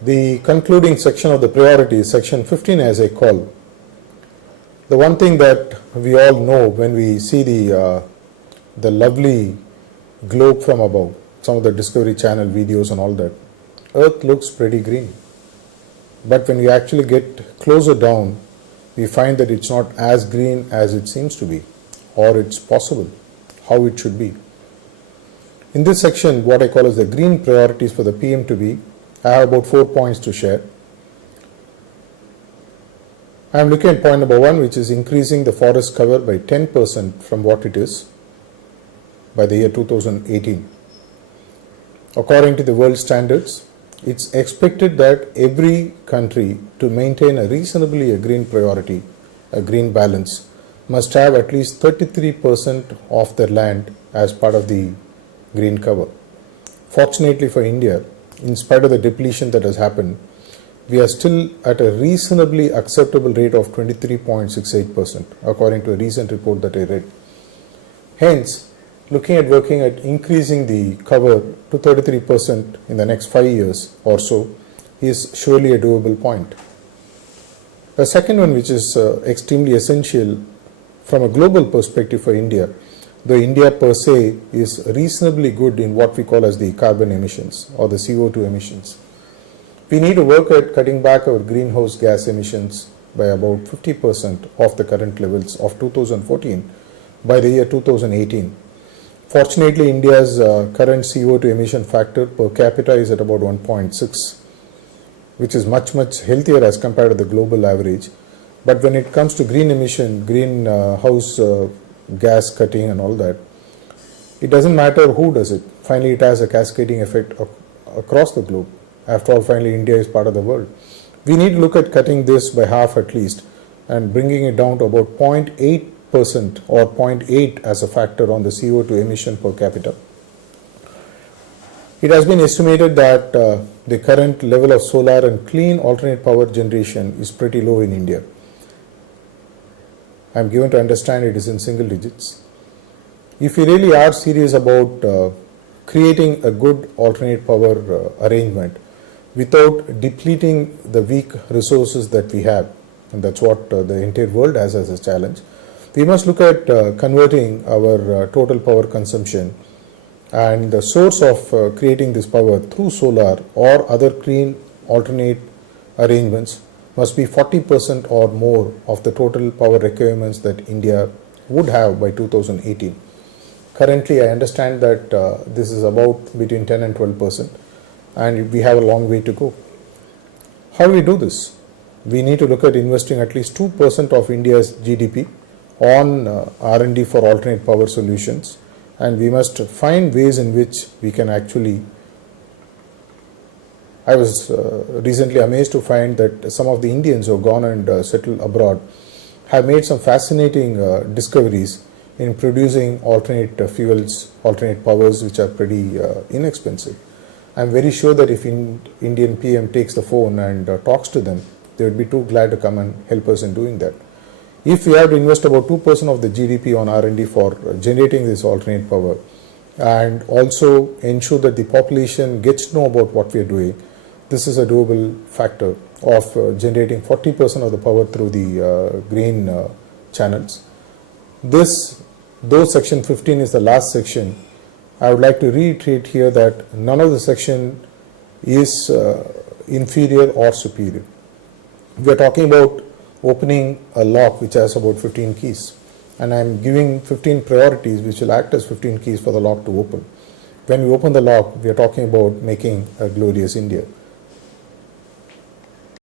The concluding section of the priorities, section 15 as I call. The one thing that we all know when we see the lovely globe from above, some of the Discovery Channel videos and all that, Earth looks pretty green. But when we actually get closer down, we find that it's not as green as it seems to be, or it's possible, how it should be. In this section, what I call as the green priorities for the PM to be, I have about 4 points to share. I am looking at point number 1, which is increasing the forest cover by 10% from what it is by the year 2018. According to the world standards, it's expected that every country to maintain a reasonably a green priority, a green balance, must have at least 33% of their land as part of the green cover. Fortunately for India, in spite of the depletion that has happened, we are still at a reasonably acceptable rate of 23.68% according to a recent report that I read. Hence, looking at working at increasing the cover to 33% in the next 5 years or so is surely a doable point. The second one, which is extremely essential from a global perspective for India, though India per se is reasonably good in what we call as the carbon emissions or the CO2 emissions. We need to work at cutting back our greenhouse gas emissions by about 50% of the current levels of 2014 by the year 2018. Fortunately, India's current CO2 emission factor per capita is at about 1.6, which is much healthier as compared to the global average. But when it comes to green emission, greenhouse gas cutting and all that, it doesn't matter who does it. Finally, it has a cascading effect across the globe. After all, finally, India is part of the world. We need to look at cutting this by half at least and bringing it down to about 0.8% or 0.8 as a factor on the CO2 emission per capita. It has been estimated that the current level of solar and clean alternate power generation is pretty low in India. I am given to understand it is in single digits. If we really are serious about creating a good alternate power arrangement without depleting the weak resources that we have, and that's what the entire world has as a challenge, we must look at converting our total power consumption and the source of creating this power through solar or other clean alternate arrangements must be 40% or more of the total power requirements that India would have by 2018. Currently, I understand that this is about between 10 and 12%, and we have a long way to go. How do we do this? We need to look at investing at least 2% of India's GDP on R&D for alternate power solutions, and we must find ways in which we can actually. I was recently amazed to find that some of the Indians who have gone and settled abroad have made some fascinating discoveries in producing alternate fuels, alternate powers, which are pretty inexpensive. I'm very sure that if Indian PM takes the phone and talks to them, they would be too glad to come and help us in doing that. If we have to invest about 2% of the GDP on R&D for generating this alternate power and also ensure that the population gets to know about what we are doing, this is a doable factor of generating 40% of the power through the green channels. Though section 15 is the last section, I would like to reiterate here that none of the section is inferior or superior. We are talking about opening a lock which has about 15 keys, and I am giving 15 priorities which will act as 15 keys for the lock to open. When we open the lock, we are talking about making a glorious India.